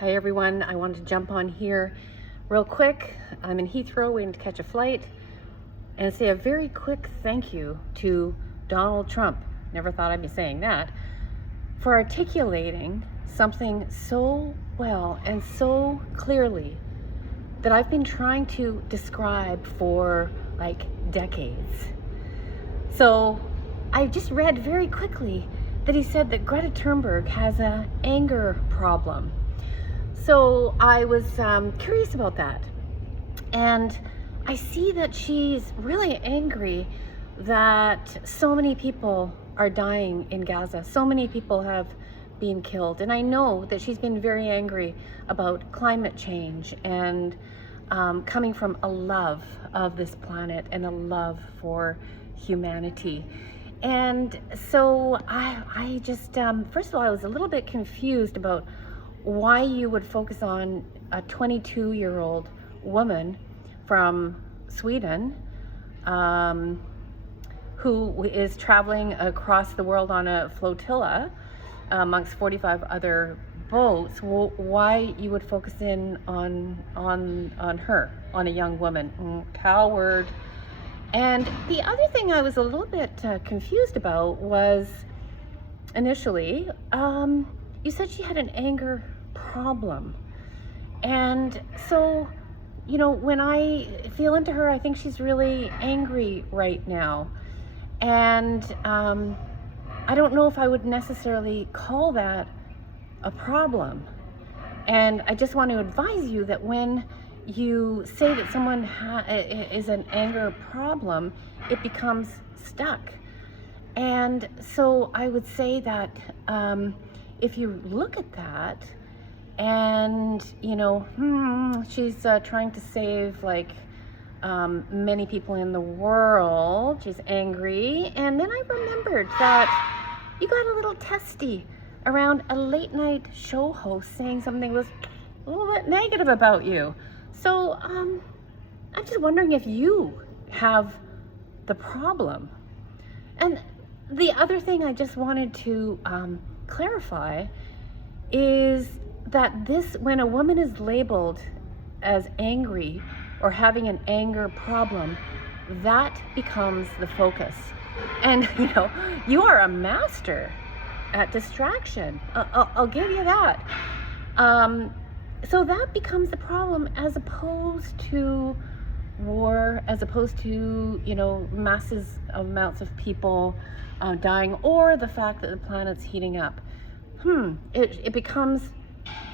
Hi everyone, I wanted to jump on here real quick. I'm in Heathrow waiting to catch a flight and say a very quick thank you to Donald Trump. Never thought I'd be saying that. For articulating something so well and so clearly that I've been trying to describe for like decades. So I just read very quickly that he said that Greta Tunberg has an anger problem. So I was curious about that. And I see that she's really angry that so many people are dying in Gaza. So many people have been killed. And I know that she's been very angry about climate change and coming from a love of this planet and a love for humanity. And so I just, first of all, I was a little bit confused about why you would focus on a 22-year-old woman from Sweden who is traveling across the world on a flotilla amongst 45 other boats. Why you would focus in on her, on a young woman? Coward. And the other thing I was a little bit confused about was initially, you said she had an anger problem. And so, you know, when I feel into her, I think she's really angry right now. And I don't know if I would necessarily call that a problem. And I just want to advise you that when you say that someone is an anger problem, it becomes stuck. And so I would say that if you look at that and, you know, she's trying to save like many people in the world, she's angry. And then I remembered that you got a little testy around a late night show host saying something was a little bit negative about you. So I'm just wondering if you have the problem. And the other thing I just wanted to clarify is that when a woman is labeled as angry or having an anger problem, that becomes the focus. And you know, you are a master at distraction. I'll give you that. So that becomes the problem, as opposed to war, as opposed to, you know, massive amounts of people dying, or the fact that the planet's heating up.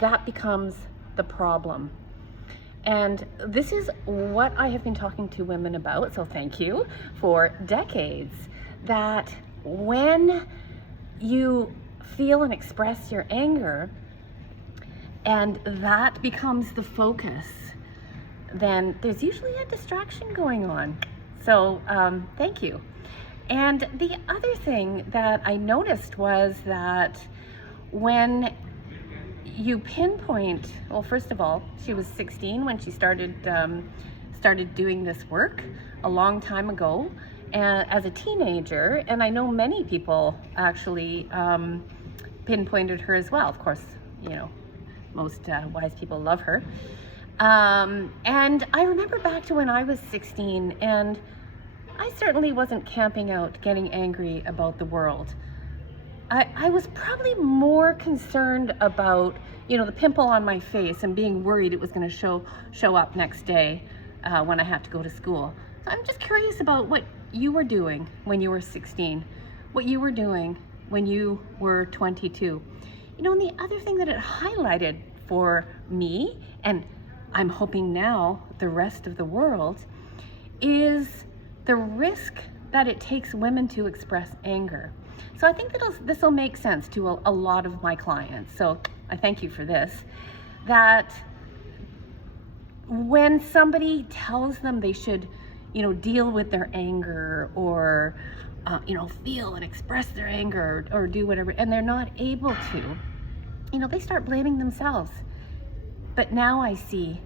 That becomes the problem. And this is what I have been talking to women about, so thank you, for decades, that when you feel and express your anger, and that becomes the focus, then there's usually a distraction going on. So thank you. And the other thing that I noticed was that when you pinpoint, well, first of all, she was 16 when she started doing this work a long time ago, as a teenager. And I know many people actually pinpointed her as well. Of course, you know, most wise people love her. And I remember back to when I was 16, and I certainly wasn't camping out getting angry about the world. I was probably more concerned about, you know, the pimple on my face and being worried it was going to show up next day when I had to go to school. So I'm just curious about what you were doing when you were 16, what you were doing when you were 22. You know, and the other thing that it highlighted for me, and I'm hoping now the rest of the world, is the risk that it takes women to express anger. So I think this will make sense to a lot of my clients. So I thank you for this. That when somebody tells them they should, you know, deal with their anger, or you know, feel and express their anger, or do whatever, and they're not able to, you know, they start blaming themselves. But now I see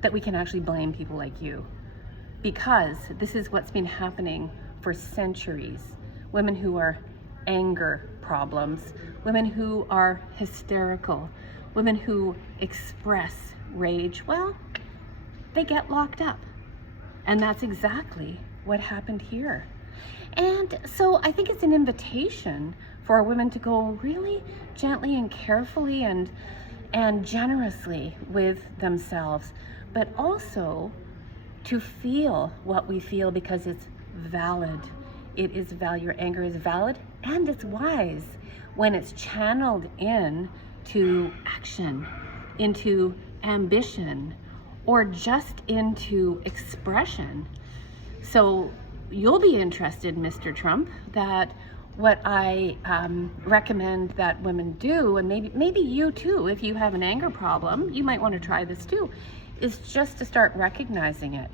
that we can actually blame people like you, because this is what's been happening for centuries. Women who are anger problems, women who are hysterical, women who express rage, well, they get locked up. And that's exactly what happened here. And so I think it's an invitation for women to go really gently and carefully and generously with themselves, but also to feel what we feel, because it's valid. It is valid. Your anger is valid, and it's wise when it's channeled in to action, into ambition, or just into expression. So you'll be interested, Mr. Trump, that what I recommend that women do, and maybe you too, if you have an anger problem, you might want to try this too, is just to start recognizing it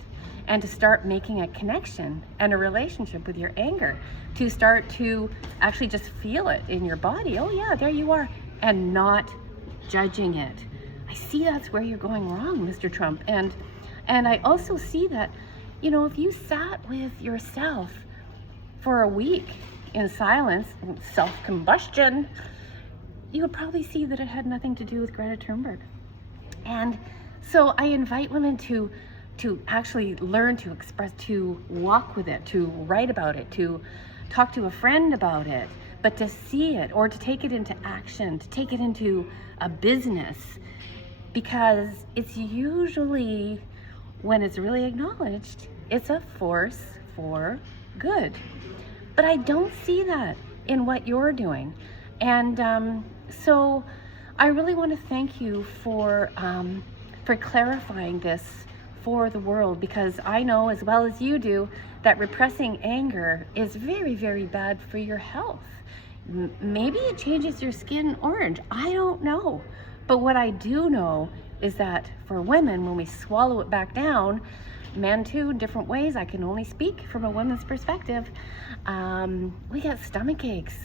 and to start making a connection and a relationship with your anger, to start to actually just feel it in your body. Oh yeah, there you are, and not judging it. I see that's where you're going wrong, Mr. Trump. And I also see that, you know, if you sat with yourself for a week in silence, self-combustion, you would probably see that it had nothing to do with Greta Tunberg. And so I invite women to actually learn to express, to walk with it, to write about it, to talk to a friend about it, but to see it or to take it into action, to take it into a business, because it's usually, when it's really acknowledged, it's a force for good. But I don't see that in what you're doing. And so I really want to thank you for clarifying this for the world, because I know as well as you do that repressing anger is very, very bad for your health. Maybe it changes your skin orange. I don't know. But what I do know is that for women, when we swallow it back down, men too, in different ways, I can only speak from a woman's perspective, we get stomach aches.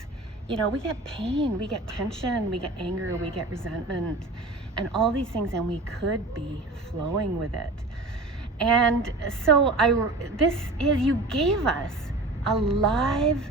You know, we get pain, we get tension, we get anger, we get resentment, and all these things, and we could be flowing with it. And so you gave us a live